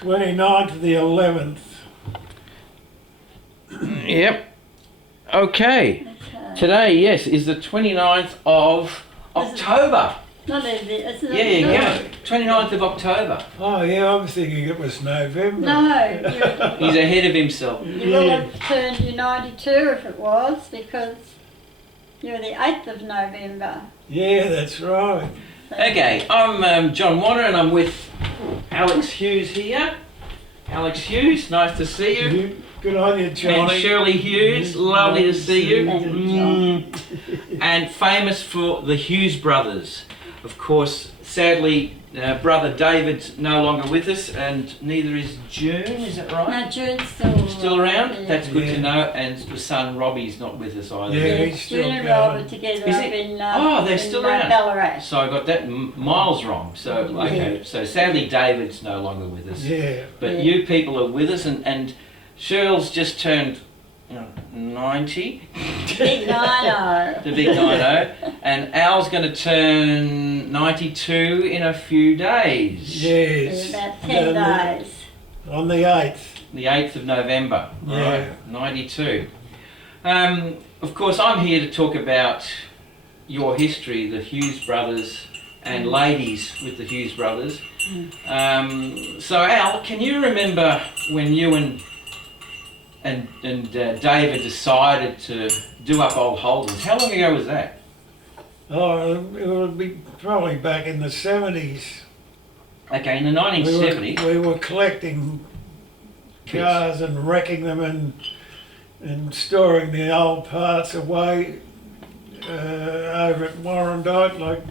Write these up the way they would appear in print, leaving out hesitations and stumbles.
29th of the 11th. Yep. Okay. Today, yes, is the 29th of October. Not it's Yeah, you go. 29th of October. Oh yeah, I was thinking it was November. No, He's ahead of himself. you will have turned your 92 if it was, because you're the 8th of November. Yeah, that's right. Okay, I'm John Warner and I'm with Alex Hughes here. Alex Hughes, nice to see you. Good on you, Johnny. And Shirley Hughes, lovely to see you. Thank you, John. And famous for the Hughes Brothers. Of course, sadly, brother David's no longer with us, and neither is June, is that right? No, June's still around? Yeah. That's good to know, and the son Robbie's not with us either. Yeah, Yes, he's still June and going. Rob are together Is up it? in, Oh, they're still around. Ballarat. So I got that miles wrong. So, okay, so sadly David's no longer with us. Yeah. But Yeah. you people are with us, and Shirl's just turned 90, Big 90. the big 90, and Al's going to turn 92 in a few days. Yes. About 10 days. On the 8th. The 8th of November, Yeah. right, 92. Of course, I'm here to talk about your history, the Hughes Brothers, and ladies with the Hughes Brothers. So Al, can you remember when you and David decided to do up old Holdens? How long ago was that? Oh, it would be probably back in the 70s. Okay, in the 1970s. We were collecting Kids. cars and wrecking them and storing the old parts away over at Warrandyte, like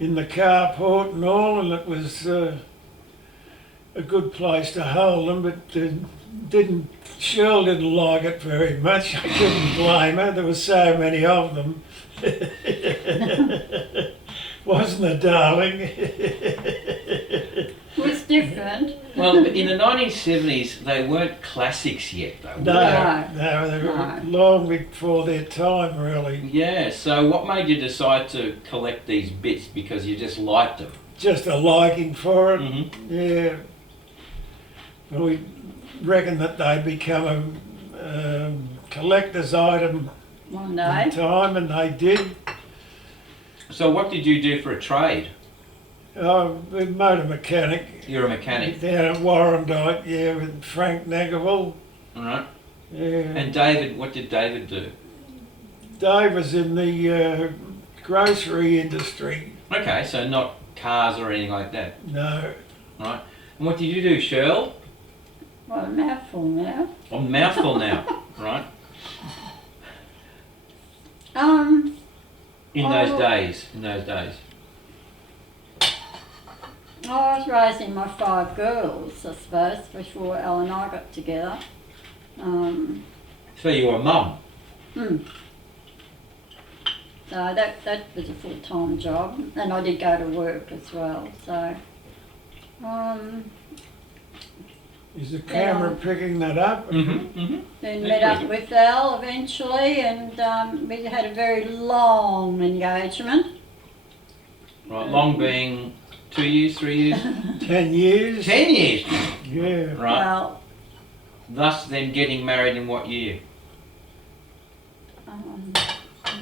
in the carport and all, and it was a good place to hold them, but Shirl didn't like it very much. I couldn't blame her. There were so many of them. Wasn't it, darling? It was different. Well, in the 1970s, they weren't classics yet, though. were they? No, they were No. long before their time, really. Yeah, so what made you decide to collect these bits? Because you just liked them? Just a liking for it. Mm-hmm. Yeah. Well, we reckon that they become a collector's item One in day. time, and they did. So what did you do for a trade? We motor mechanic You're a mechanic, down at Warrandyte, yeah, with Frank Nagaville. all right? Yeah. And David, what did David do? Dave was in the grocery industry. Okay, so not cars or anything like that, No. right? And what did you do, Shirl? Well, a mouthful now. A mouthful now, right? In those days. I was raising my 5 girls, I suppose, before Al and I got together. So you were a mum? So that was a full-time job, and I did go to work as well. So, Is the camera picking that up? Mm-hmm. then met up with Al eventually, and we had a very long engagement. Right, long being 2 years, 3 years? 10 years? 10 years! Yeah. Right. Well, Thus then getting married in what year?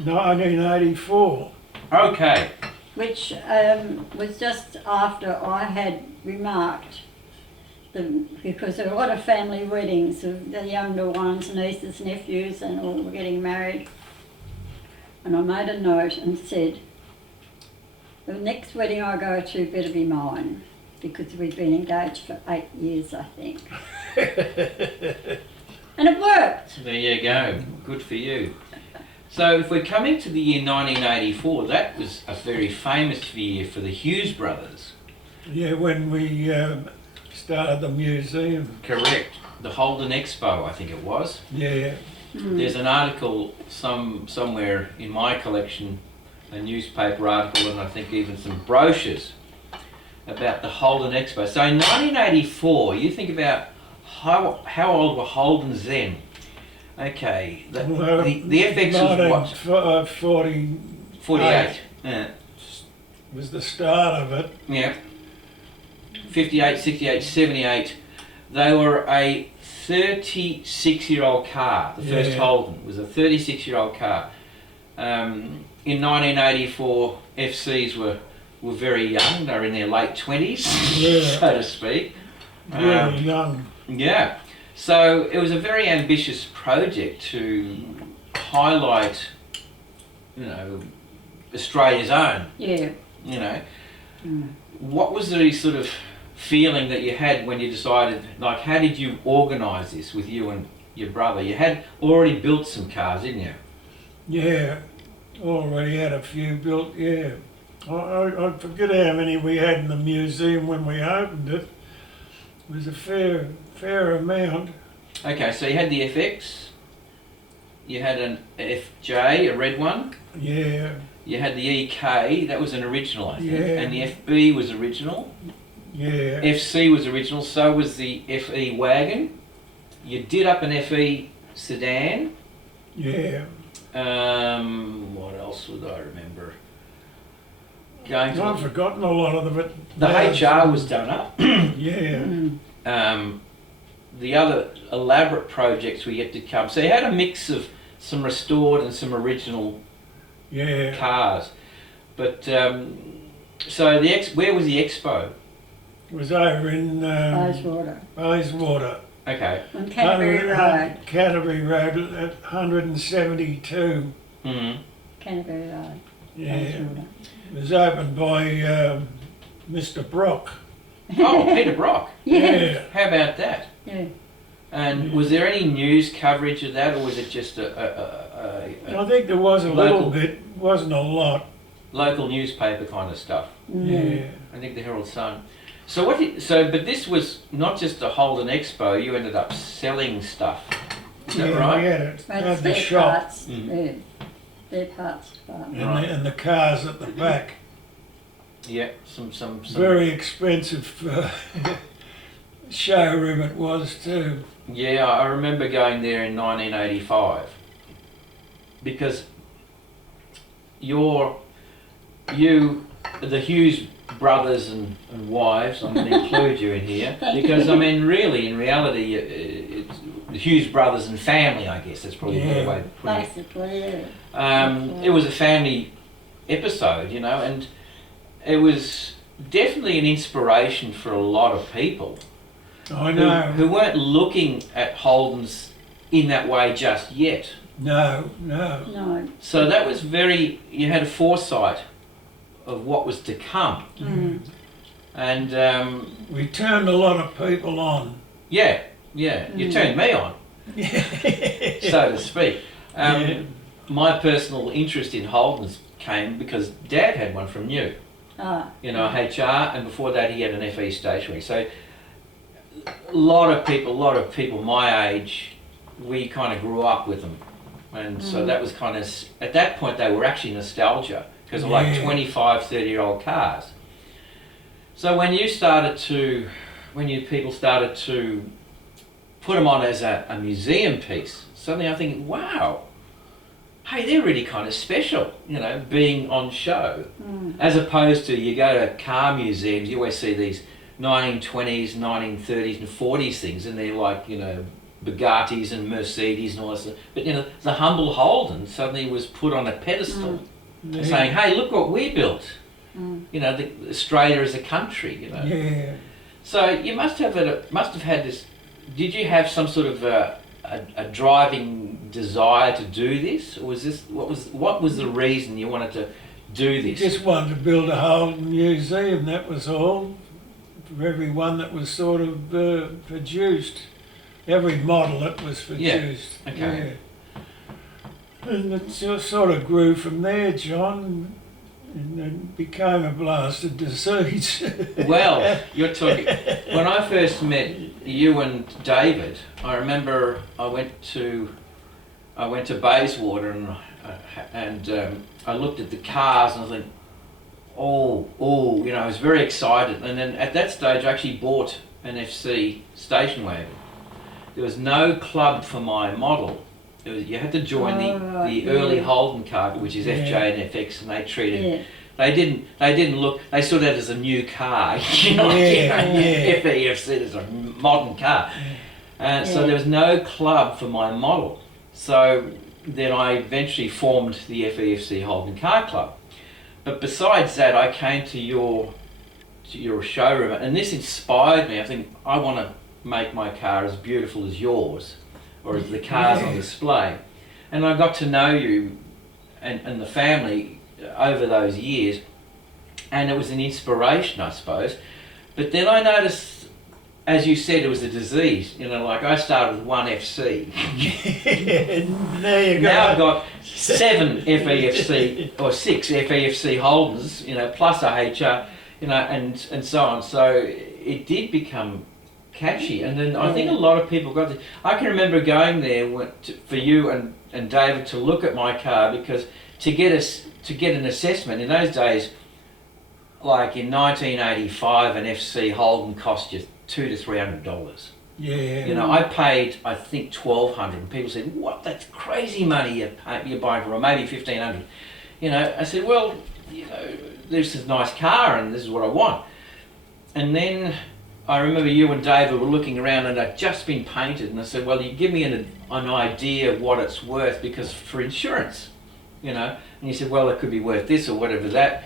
1984. um, Okay. which was just after I had remarked, because there were a lot of family weddings, of the younger ones, nieces, nephews, and all were getting married. And I made a note and said, the next wedding I go to better be mine, because we'd been engaged for 8 years, I think. And it worked. There you go. Good for you. So if we're coming to the year 1984, that was a very famous year for the Hughes Brothers. Yeah, when we started the museum. Correct. The Holden Expo, I think it was. Yeah. There's an article somewhere in my collection, a newspaper article, and I think even some brochures about the Holden Expo. So in 1984, you think about how old were Holdens then? Okay, the FX was what? 48 48. Yeah. was the start of it. Yeah. 58, 68, 78, they were a 36-year-old car. The first Holden was a 36-year-old car. In 1984, FCs were very young. They were in their late 20s, so to speak. Really young. Yeah. So it was a very ambitious project to highlight, Australia's own. Yeah. What was the sort of feeling that you had when you decided, like, how did you organise this with you and your brother? You had already built some cars, didn't you? Yeah, already had a few built, yeah. I forget how many we had in the museum when we opened it. It was a fair amount. Okay, so you had the FX, you had an FJ, a red one. Yeah. You had the EK, that was an original, I think. Yeah. And the FB was original. Yeah. FC was original, so was the FE wagon. You did up an FE sedan. Yeah. What else would I remember? I've forgotten a lot of it. The HR was done up. Yeah. The other elaborate projects were yet to come. So you had a mix of some restored and some original cars. But so where was the expo? It was over in Bayswater. Okay. On Canterbury Road. Canterbury Road at 172. Mm-hmm. Canterbury Road. Yeah. Bayswater. It was opened by Mr. Brock. Oh, Peter Brock. Yeah. How about that? Yeah. And was there any news coverage of that, or was it just I think there was a little bit, wasn't a lot. Local newspaper kind of stuff? Yeah. I think the Herald Sun. So but this was not just a Holden Expo. You ended up selling stuff. Is that right? We had the shop. Parts. Yeah. Their parts. And the cars at the back. Yeah, some very expensive showroom it was too. Yeah, I remember going there in 1985 because the Hughes brothers and wives, I'm going to include you in here because I mean, really, in reality, it's the Hughes brothers and family. I guess that's probably a better way to put it. Basically, yeah. It was a family episode, and it was definitely an inspiration for a lot of people. I know. Who weren't looking at Holdens in that way just yet. No. So that was you had a foresight of what was to come. Mm. And we turned a lot of people on. Yeah, you turned me on, so to speak. My personal interest in Holdens came because Dad had one from new. HR, and before that he had an FE stationary. So a lot of people my age, we kind of grew up with them, and so that was kind of, at that point they were actually nostalgia because of like 25, 30-year-old cars. So when people started to put them on as a museum piece, suddenly I'm thinking, wow, hey, they're really kind of special, being on show. As opposed to, you go to car museums, you always see these 1920s, 1930s and 40s things, and they're like, Bugattis and Mercedes and all that stuff. But, the humble Holden suddenly was put on a pedestal, saying, hey, look what we built. Australia as a country, Yeah. So you must have had this, did you have some sort of a driving desire to do this, or was this what was the reason you wanted to do this? Just wanted to build a Holden museum, that was all, for everyone that was sort of produced, every model that was produced. Yeah. Okay. Yeah. And it sort of grew from there, John, and then became a blasted disease. Well, you're talking. When I first met you and David, I remember I went to Bayswater and I looked at the cars and I was like, I was very excited. And then at that stage, I actually bought an FC station wagon. There was no club for my model. You had to join the early Holden car, which is FJ and FX, and they treated They didn't look. They saw that as a new car. You know, FEFC is a modern car. So there was no club for my model. So then I eventually formed the FEFC Holden Car Club. But besides that, I came to your showroom, and this inspired me. I think I want to make my car as beautiful as yours, or as the cars on display. And I got to know you and the family over those years, and it was an inspiration, I suppose. But then I noticed, as you said, it was a disease. You know, like I started with 1 FC. There you go. Now I've got 7 FEFC or 6 FEFC Holdens, you know, plus a HR, you know, and so on. So it did become catchy, and then I think a lot of people got this. I can remember going there for you and David to look at my car, because to get an assessment in those days, like in 1985, an FC Holden cost you $200 to $300. Yeah. You know, I paid, I think, $1,200, and people said, "What? That's crazy money you're buying for, or maybe $1,500." You know, I said, "Well, you know, this is a nice car, and this is what I want." And then I remember you and David were looking around, and I'd just been painted, and I said, "Well, you give me an idea of what it's worth, because for insurance, you know." And you said, "Well, it could be worth this or whatever that."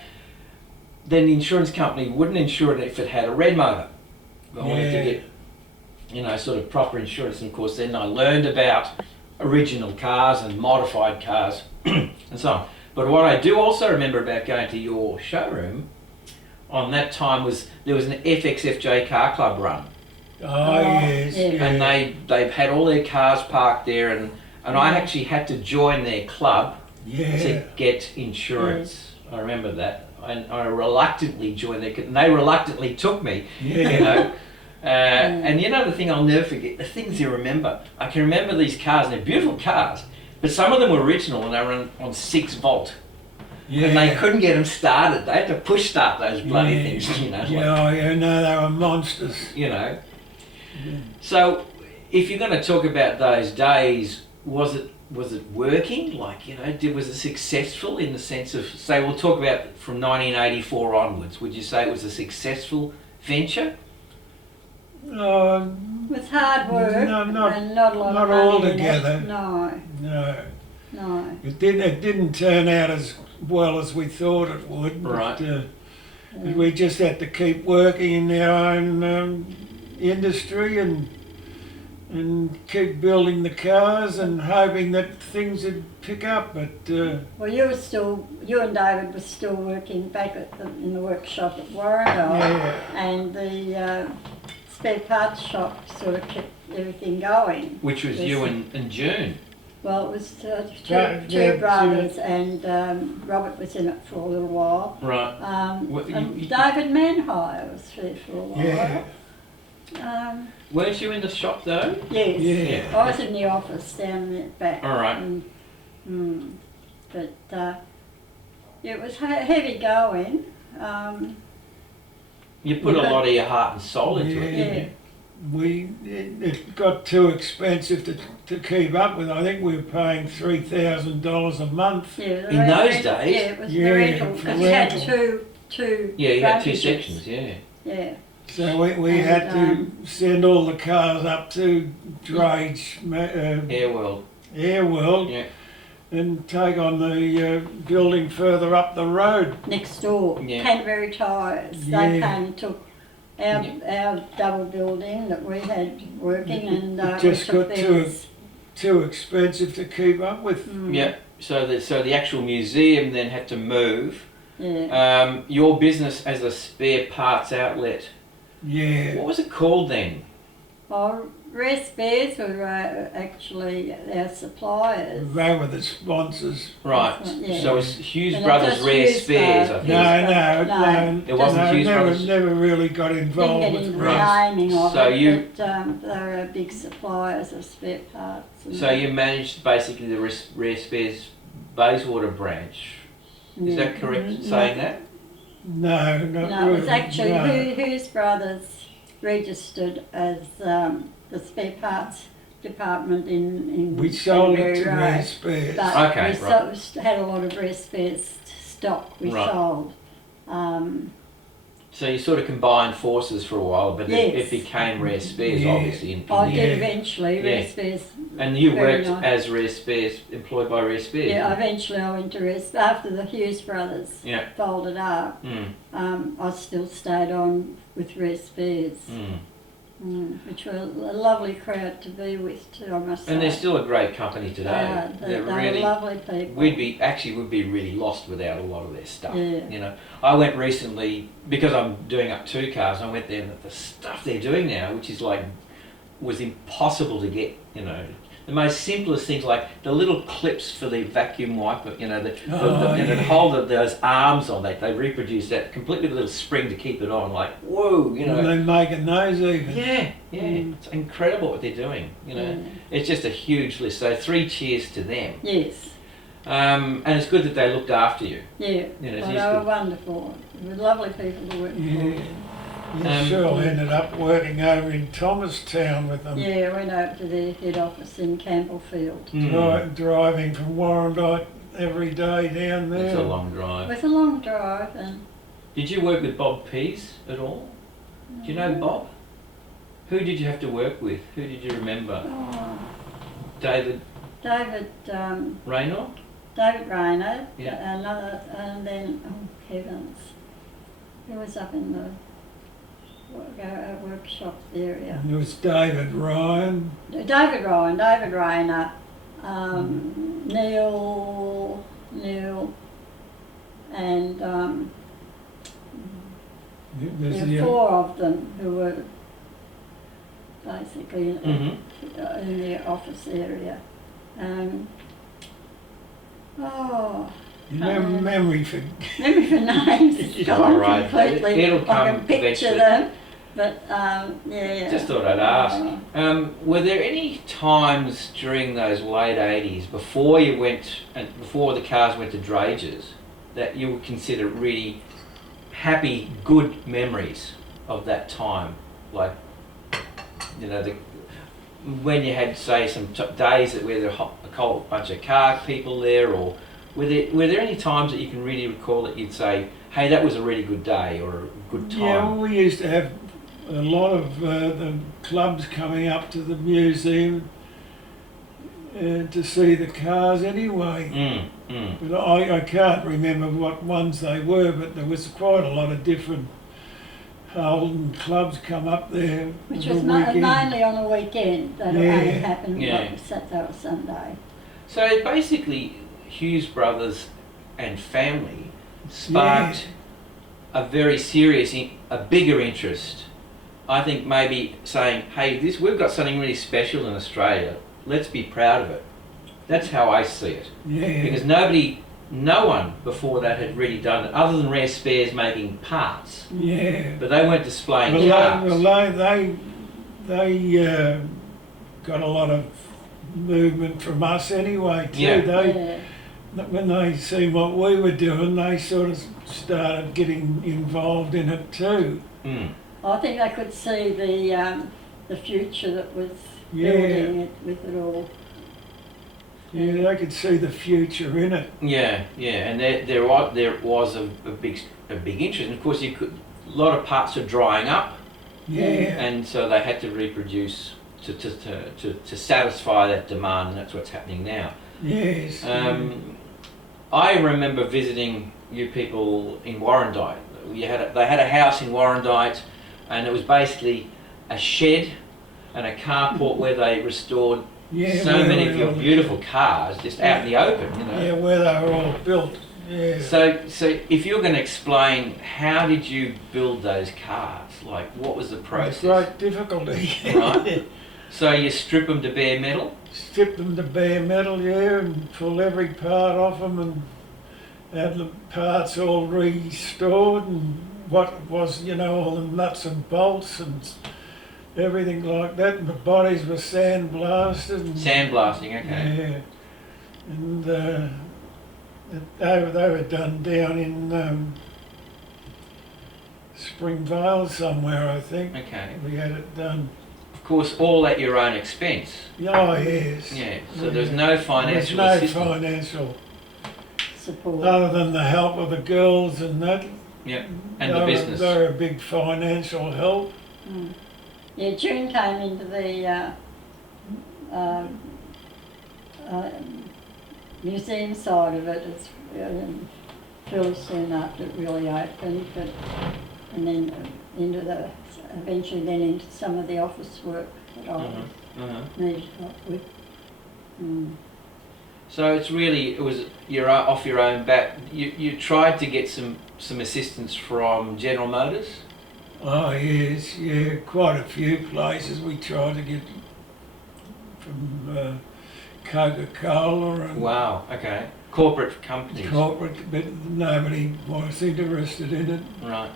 Then the insurance company wouldn't insure it if it had a red motor. I wanted to get, you know, sort of proper insurance. And of course, then I learned about original cars and modified cars and so on. But what I do also remember about going to your showroom on that time was there was an FXFJ car club run. Oh, yes. Yeah. And they've had all their cars parked there, and I actually had to join their club to get insurance. I remember that. I reluctantly joined their, and they reluctantly took me, you know. And you know, the thing I'll never forget, the things you remember. I can remember these cars, and they're beautiful cars, but some of them were original, and they were on 6 volt. Yeah. And they couldn't get them started. They had to push start those bloody things, you know. Yeah, no, they were monsters. You know. Yeah. So, if you're going to talk about those days, was it working? Like, you know, was it successful in the sense of, say, we'll talk about from 1984 onwards. Would you say it was a successful venture? With hard work and not a lot of money. Not altogether. No. It didn't turn out as well as we thought it would. Right. But, we just had to keep working in our own industry and keep building the cars and hoping that things would pick up. But well, you and David were still working back in the workshop at Warrendale, and the spare parts shop sort of kept everything going. Which was you and June. Well, it was two brothers, and Robert was in it for a little while. Right. David Manhire was there for a while. Yeah. Weren't you in the shop though? Yes. Yeah. I was in the office down at the back. All right. But it was heavy going. You put a lot of your heart and soul into it, didn't you? It got too expensive to keep up with. I think we were paying $3,000 a month. Yeah, in those days? Yeah, it was the rental, because you had two Yeah, you had 2 sections, Yeah. So we had to send all the cars up to Drage, Airworld. Yeah. And take on the building further up the road. Next door, Canterbury Tyres. They came and took our double building that we had working, and it just got too expensive to keep up with. Yeah. So the actual museum then had to move. Yeah. Your business as a spare parts outlet. Yeah. What was it called then? Oh, Rare Spares were actually our suppliers. They were the sponsors. Right. Yeah. So it was Hughes Brothers Rare Spares, I think. No. It wasn't Hughes Brothers? Never really got involved Didn't get into the naming of it, but they were big suppliers of spare parts. So you managed basically the Rare Spares Bayswater branch. Is that correct saying that? No, it was actually Hughes Brothers registered as the spare parts department in we sold it to Road. Rare Spares. But we had a lot of Rare Spares stock we sold. So you sort of combined forces for a while, but Yes. it became Rare Spares, Yeah. obviously. I Yeah. did eventually, Yeah. Rare Spares. And you Very worked nice. as Rare Spares, employed by Rare Spares. Yeah, eventually I went to Rare after the Hughes Brothers Yeah. folded up. I still stayed on with Rare Spares, which were a lovely crowd to be with too, I must say. And they're still a great company today. They were lovely people. We'd be really lost without a lot of their stuff. Yeah. You know, I went recently because I'm doing up 2 cars. I went there, and the stuff they're doing now, which is like, was impossible to get. You know, the most simplest things like the little clips for the vacuum wiper. You know, the hold those arms on that. They reproduce that completely with a little spring to keep it on. Like, whoa, you know. And they're making those even. Yeah, it's incredible what they're doing. You know, it's just a huge list. So 3 cheers to them. Yes. And it's good that they looked after you. Yeah. You know, Well, it's they good. were wonderful. They were lovely people to work Yeah. for. Yeah, Shirley ended up working over in Thomastown with them. Yeah, I went over to their head office in Campbellfield. Driving from Warrandyte every day down there. It's a long drive. It was a long drive and... Did you work with Bob Pease at all? Do you know Bob? Who did you have to work with? Who did you remember? Oh, David David Rayner? David Rayner, Yeah. another, and then, oh heavens, who was up in the workshop area? And there was David Ryan. David Rayner, Neil, and There's there the, were 4 of them who were basically in the office area. memory for Memory for names is All gone right. completely. It'll I come can picture eventually. them, but yeah. Just thought I'd ask. Were there any times during those late 80s, before you went, and before the cars went to drages, that you would consider really happy, good memories of that time? Like, you know, when you had, say, some days where there were a whole bunch of car people there, or were there any times that you can really recall that you'd say, hey, that was a really good day or a good time? Yeah, well, we used to have a lot of the clubs coming up to the museum to see the cars anyway. But I can't remember what ones they were, but there was quite a lot of different Holden clubs come up there. Which on was the weekend. mainly on a weekend that Yeah. it only happened Yeah. like Saturday or Sunday. So basically, Hughes Brothers and family sparked a very serious, a bigger interest. I think maybe saying, hey, we've got something really special in Australia. Let's be proud of it. That's how I see it. Yeah. Because no one before that had really done it, other than Rare Spares making parts. Yeah. But they weren't displaying cars. They got a lot of movement from us anyway too. Yeah. When they see what we were doing, they sort of started getting involved in it too. I think they could see the future that was building it with it all. Yeah, they could see the future in it. Yeah, and there was a big interest. And of course, a lot of parts are drying up. Yeah. And so they had to reproduce to satisfy that demand, and that's what's happening now. Yes. I remember visiting you people in Warrandyte. They had a house in Warrandyte, and it was basically a shed and a carport where they restored so many of your beautiful cars just out in the open, you know. Yeah, where they were all built. Yeah. So if you're going to explain, how did you build those cars? Like, what was the process? With great difficulty. Right. So you strip them to bare metal? Strip them to bare metal, yeah, and pull every part off them and have the parts all restored, and what was, all the nuts and bolts and everything like that, and the bodies were sandblasted. Sandblasting, okay. Yeah. And they were done down in Springvale somewhere, I think. Okay. We had it done. Of course, all at your own expense. Oh, yes. Yeah, so there's no financial There's no assistance. financial Support. other than the help of the girls and that. Yeah, and the business. They're a big financial help. Yeah, June came into the museum side of it. It's fairly soon after it really opened, and then eventually then into some of the office work that I needed help with. So you're off your own bat. You tried to get some assistance from General Motors. Oh yes, yeah, quite a few places we tried to get from Coca-Cola and Wow. Okay. Corporate companies. corporate, but nobody was interested in it. Right.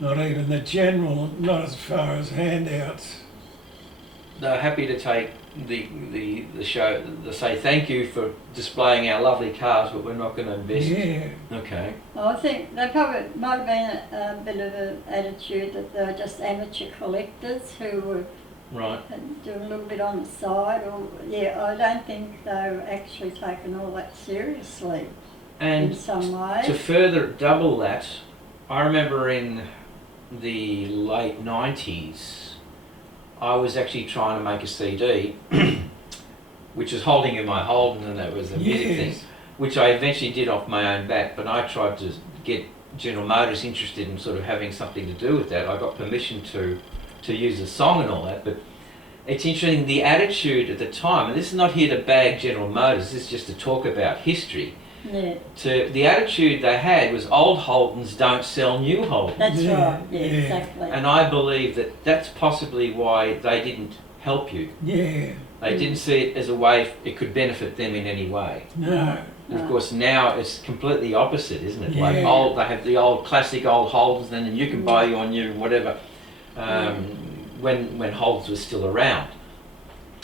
Not even the general, not as far as handouts. They're happy to take the show. They say thank you for displaying our lovely cars, but we're not going to invest. Yeah, Okay. Well, I think they probably might have been a bit of an attitude that they're just amateur collectors who were Right. doing a little bit on the side. Or I don't think they were actually taking all that seriously And in some way. to further double that, I remember in the late 90s, I was actually trying to make a CD, which was holding in my Holden, and that was a music thing, yes, which I eventually did off my own bat, but I tried to get General Motors interested in sort of having something to do with that. I got permission to use the song and all that, but it's interesting, the attitude at the time, and this is not here to bag General Motors, this is just to talk about history. Yeah, The attitude they had was old Holdens don't sell new Holdens. that's Yeah, right. Yeah, yeah. exactly. And I believe that that's possibly why they didn't help you. yeah, They didn't see it as a way it could benefit them in any way. no, And of course now it's completely opposite, isn't it? Like Yeah. they have the old classic old Holdens, and then you can buy your new whatever. When Holdens was still around.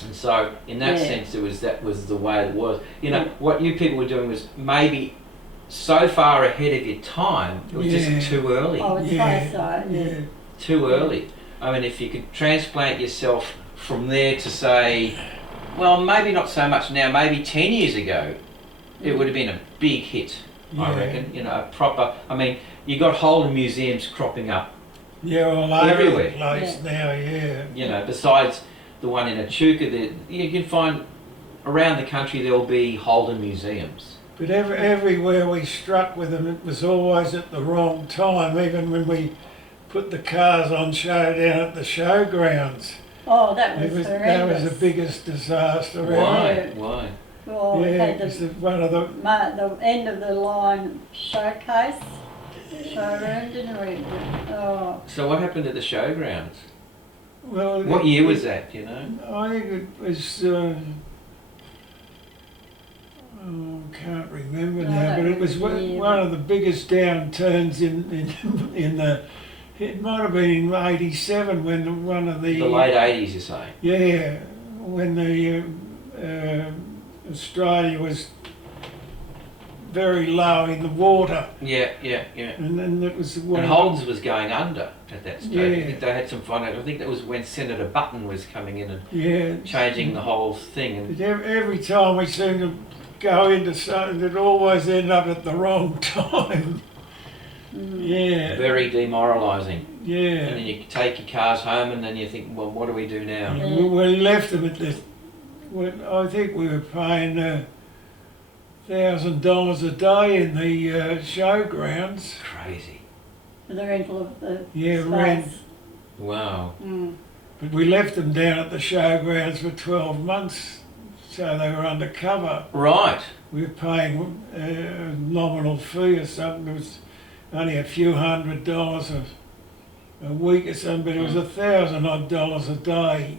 And so, in that sense, that was the way it was. You know, what you people were doing was maybe so far ahead of your time, it was just too early. I would say so. Yeah. Too early. I mean, if you could transplant yourself from there to say, well, maybe not so much now, maybe 10 years ago, it would have been a big hit, I Yeah. reckon. You know, a proper, I mean, you got Holden museums cropping up, yeah, all over Everywhere. the place now, yeah. you know, besides the one in Echuca, you can find around the country there'll be Holden museums. But everywhere we struck with them, it was always at the wrong time, even when we put the cars on show down at the showgrounds. Oh, that was That horrendous. was the biggest disaster ever. Why? Why? Well, we Yeah, had it's the one of the, the end of the line showroom, didn't we? Oh, So what happened at the showgrounds? well... What year was that, you know? I think it was, can't remember No, now, that but it was was the year, one of the biggest downturns in the, it might have been in '87 when one of The late 80s, you say? yeah, when the Australia was very low in the water, Yeah. and then it was one. And Holden's was going under at that stage. I Yeah. think they had some finance. I think that was when Senator Button was coming in and Yeah, changing the whole thing. And but every time we seemed to go into something, it always ended up at the wrong time. Yeah, very demoralising. And yeah. then you take your cars home and then you think, well, what do we do now? And we left them at the. I think we were paying $1,000 a day in the showgrounds. Crazy. for the rental of the Yeah, space. rent. Wow. But we left them down at the showgrounds for 12 months, so they were undercover. Right. We were paying a nominal fee or something. It was only a few $100 a week or something, but it was $1,000 odd a day.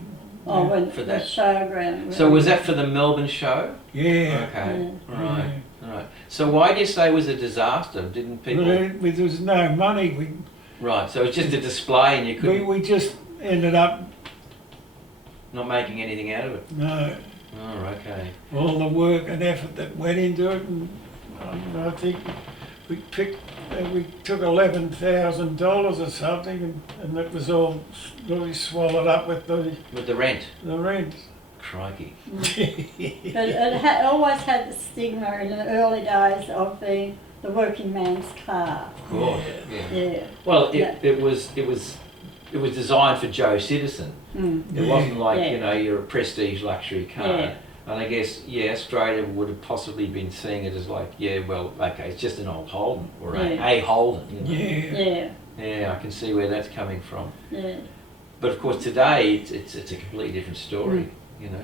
Oh, when For the that. showground. So was that for the Melbourne show? Yeah. Okay. Yeah. Right. Right. So why do you say it was a disaster? Didn't people? Well, there was no money. Right. So it was just a display, and you couldn't We just ended up, not making anything out of it. no, Oh, okay. all the work and effort that went into it, and I think we took $11,000 or something, and it was all really swallowed up with With the rent. the rent. Crikey. But it always had the stigma in the early days of being the the working man's car. Of course. Yeah. Yeah. Well, Yeah. it was designed for Joe Citizen. It wasn't like, Yeah. you know, you're a prestige luxury car. Yeah. And I guess, yeah, Australia would have possibly been seeing it as like, yeah, well, okay, it's just an old Holden, or a Holden, you know. Yeah. Yeah. Yeah, I can see where that's coming from. Yeah. But of course today, it's a completely different story, you know.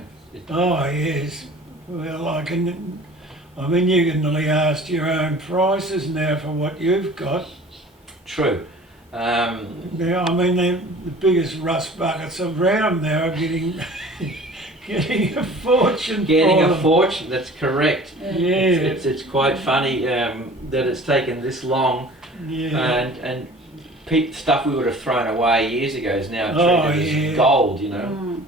Oh, yes. Well, I mean, you can only ask your own prices now for what you've got. True. Yeah, I mean, the biggest rust buckets around now are getting getting a fortune Getting for a them. fortune, that's correct. Yeah. It's quite funny that it's taken this long, Yeah. and stuff we would have thrown away years ago is now Oh, treated yeah. as gold, you know.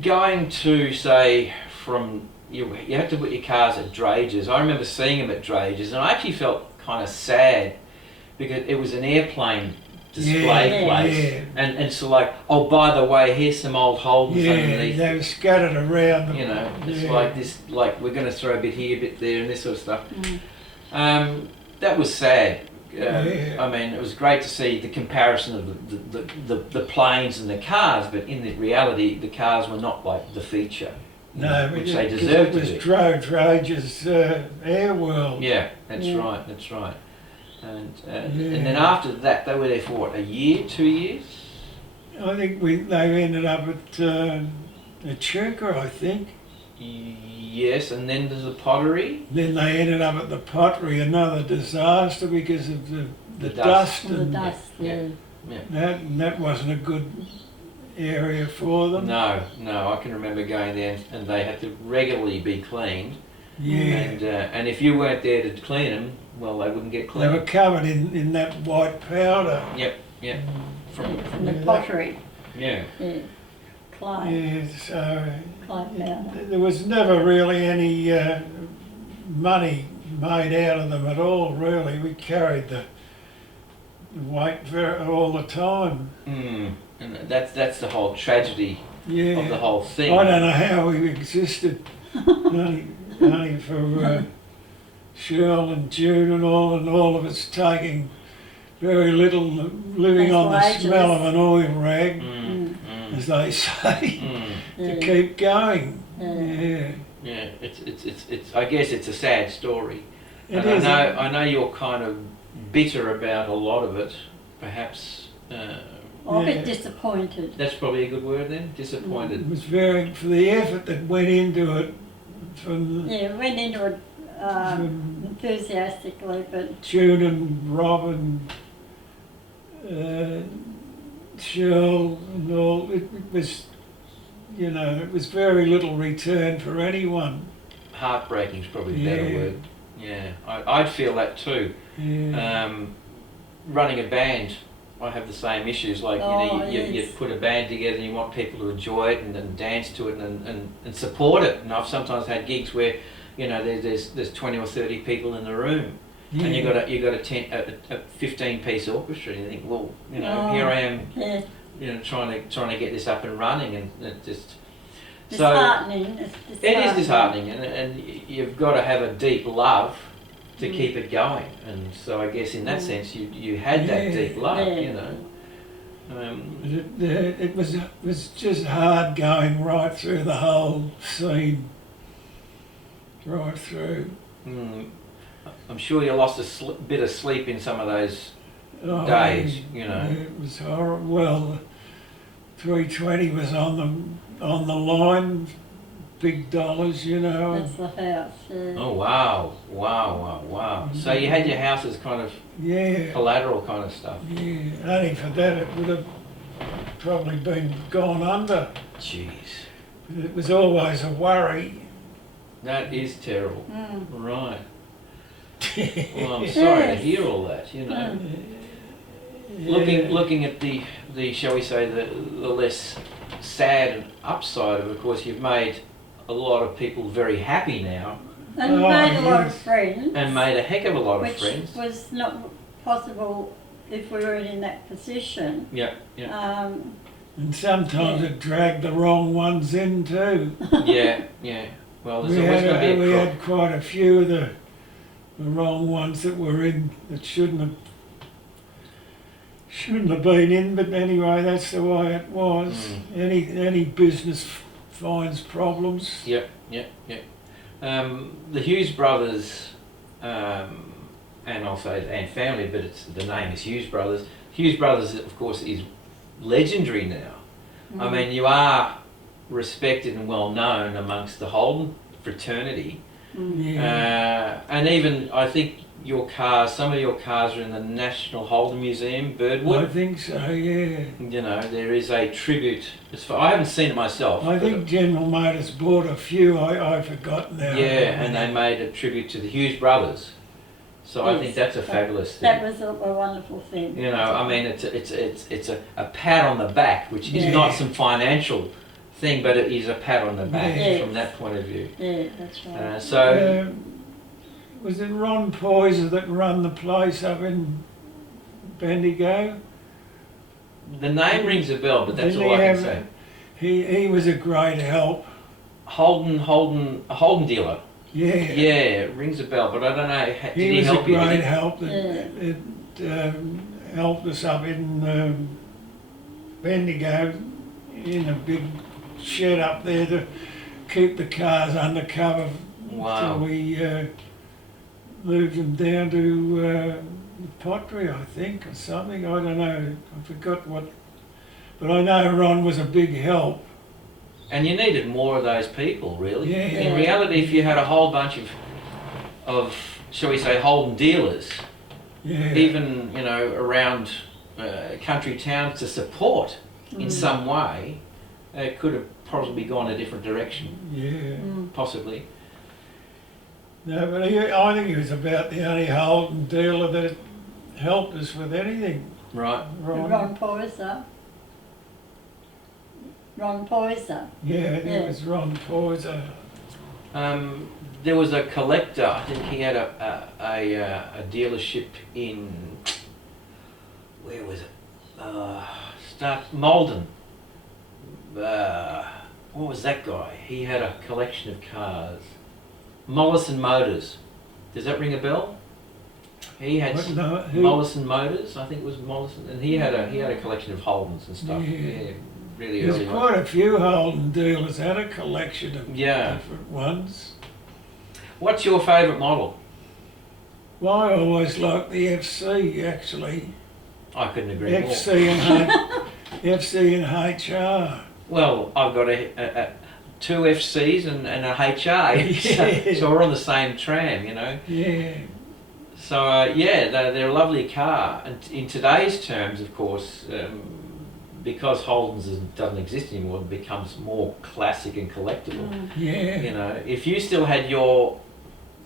Going to, say, from, you have to put your cars at drages. I remember seeing them at drages, and I actually felt kind of sad because it was an airplane display Yeah, place. yeah. And so like, oh, by the way, here's some old Holdens Yeah, underneath. they were scattered around. You know, it's Yeah. like this, like we're going to throw a bit here, a bit there, and this sort of stuff. That was sad. Yeah. I mean, it was great to see the comparison of the planes and the cars, but in the reality, the cars were not like the feature, No, which but they it deserved to was be. Drage's Air World. Yeah, that's Yeah. right, that's right. And Yeah. and then after that, they were there for what, a year, 2 years? I think they ended up at Chuka, I think. Yes, and then there's the pottery. Then they ended up at the Pottery, another disaster because of the dust The and dust, yeah. that wasn't a good area for them. No, I can remember going there and they had to regularly be cleaned. Yeah. And if you weren't there to clean them, well, they wouldn't get They were cleaned. covered in that white powder. Yep. From From the Yeah. pottery. yeah. Yeah. Clay. Yeah, so Clay powder. there was never really any money made out of them at all, really. We carried the weight all the time. And that's the whole tragedy Yeah. of the whole thing. I don't know how we existed, only for Shirl and June and all of us taking very little, living As on the wages. smell of an oil rag, as they say, Yeah. to keep going. Yeah. Yeah. It's. I guess it's a sad story. It And is. I know you're kind of bitter about a lot of it. Perhaps Oh, a Yeah. bit disappointed. that's probably a good word then. Disappointed. It was very, for the effort that went into it, from Yeah, went into it from enthusiastically, but June and Rob and Shirl and all, it was, you know, it was very little return for anyone. Heartbreaking is probably a better Yeah. word. Yeah, I'd feel that too. Yeah. Running a band, I have the same issues. Like Oh, you yes. put a band together and you want people to enjoy it and dance to it and support it. And I've sometimes had gigs where, you know, there's 20 or 30 people in the room, and you got a 15-piece orchestra. And you think, well, you know, here I am, yeah, you know, trying to get this up and running, and it just disheartening. it is disheartening, and you've got to have a deep love to keep it going. And so I guess in that sense, you had that Yeah. deep love, Yeah. you know. It was just hard going right through the whole scene, right through. I'm sure you lost a bit of sleep in some of those Oh, days, you know. It was horrible. Well, 320 was on the line, big dollars, you know. That's the house. Yeah. Oh wow! So you had your house as kind of Yeah, collateral kind of stuff. yeah. Only for that it would have probably been gone under. Jeez, It was always a worry. that is terrible. Mm. Right. Well, I'm sorry to hear all that. You know. Yeah. Looking at the shall we say the less sad and upside of course you've made a lot of people very happy now And Oh, made a lot of yes. friends. and made a heck of a lot of which friends. was not possible if we weren't in that position. Yeah. And sometimes Yeah. it dragged the wrong ones in too. Yeah. Well, there's always going to be we a had quite a few of the wrong ones that were in that shouldn't have been in, but anyway, that's the way it was. Any business finds problems. Yep. The Hughes Brothers, and I'll say and family, but the name is Hughes Brothers. Hughes Brothers, of course, is legendary now. I mean, you are respected and well known amongst the Holden fraternity. Yeah. And even, I think some of your cars are in the National Holden Museum, Birdwood. I think so, yeah. You know, there is a tribute. I haven't seen it myself. I think General Motors bought a few, I've forgotten now. Yeah, and they made a tribute to the Hughes Brothers. So I think that's a fabulous thing. That was a wonderful thing. You know, I mean, it's a pat on the back, which is not some financial thing, but it is a pat on the back from that point of view. Yeah, that's right. Was it Ron Poyser that run the place up in Bendigo? The name rings a bell, but that's Didn't all he I can have- say. He was a great help. A Holden dealer. Yeah. Yeah, it rings a bell, but I don't know. Did He he was help a you? great Did he? help. It helped us up in Bendigo in a big shed up there to keep the cars under cover Wow. till we moved them down to Pottery, I think, or something. I don't know. I forgot what. But I know Ron was a big help. And you needed more of those people, really. Yeah. In reality, if you had a whole bunch of shall we say, Holden dealers, Yeah. even, you know, around country towns to support in some way, it could have probably gone a different direction, Yeah. possibly. No, but I think he was about the only Holden dealer that helped us with anything. Right. Ron Poyser. Yeah, it was Ron Poyser. There was a collector. I think he had a dealership in, where was it? Malden. What was that guy? He had a collection of cars. Mollison Motors. Does that ring a bell? He had What? No, who? Mollison Motors. I think it was Mollison, and he had a collection of Holdens and stuff. Yeah, really There's early quite a few Holden dealers had a collection of Yeah. different ones. What's your favourite model? Well, I always liked the FC actually. I couldn't agree more. FC and FC and HR. Well, I've got two FCs and a HR, Yeah. so we're on the same tram, you know. Yeah. So they're a lovely car, and in today's terms, of course, because Holden's doesn't exist anymore, it becomes more classic and collectible. Yeah. You know, if you still had your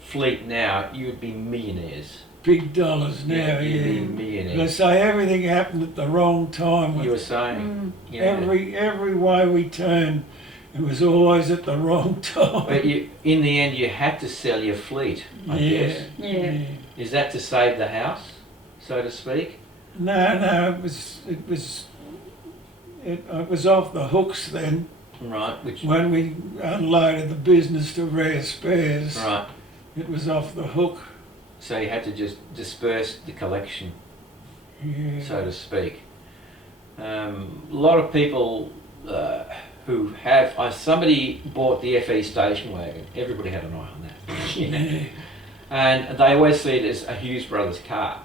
fleet now, you would be millionaires. Big dollars now, You'd be yeah. millionaires. They say everything happened at the wrong time. You With were saying, yeah. every way we turned, it was always at the wrong time. But in the end, you had to sell your fleet, I guess. Yeah. Is that to save the house, so to speak? No, it was off the hooks then Right, which when we unloaded the business to Rare Spares. right. It was off the hook. So you had to just disperse the collection, Yeah. so to speak. A lot of people who have, somebody bought the FE station wagon. Everybody had an eye on that. Yeah. And they always see it as a Hughes Brothers car.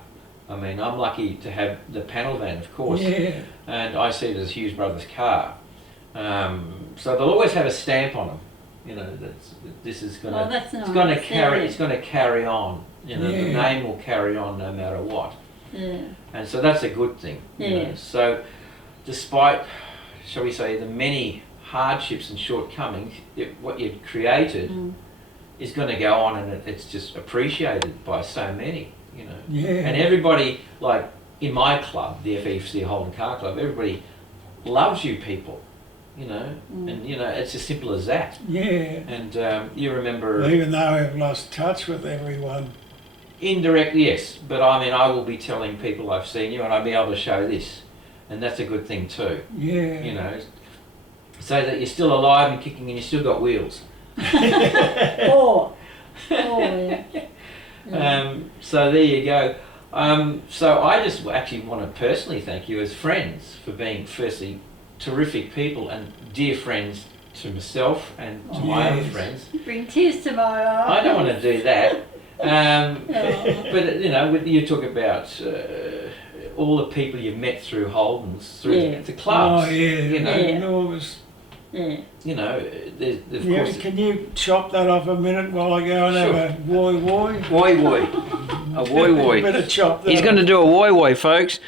I mean, I'm lucky to have the panel van, of course, Yeah. and I see it as a Hughes Brothers car. So they'll always have a stamp on them. You know, this is going to, That's nice. it's going to carry, it's going to carry on. You know, the Yeah. name will carry on no matter what. Yeah. And so that's a good thing. You know. Yeah. So despite, shall we say, the many hardships and shortcomings, what you've created is going to go on, and it's just appreciated by so many, you know. Yeah. And everybody, like in my club, the FEC Holden Car Club, everybody loves you people, you know. And, you know, it's as simple as that. Yeah. And you remember... Even though I've lost touch with everyone. Indirectly, yes, but I mean, I will be telling people I've seen you, and I'll be able to show this, and that's a good thing too. Yeah. You know, so that you're still alive and kicking, and you still got wheels. Four. Yeah. So there you go. So I just actually want to personally thank you as friends for being, firstly, terrific people and dear friends to myself and to my other friends. Bring tears to my eyes. I don't want to do that. But you know, you talk about all the people you've met through Holden's, through the clubs. Oh yeah, you know, enormous. Yeah. You know, of Yeah, course. can you chop that off a minute while I go and have a woi woi? Woi woi, a woi woi. Better chop that. He's going to do a woi woi, folks.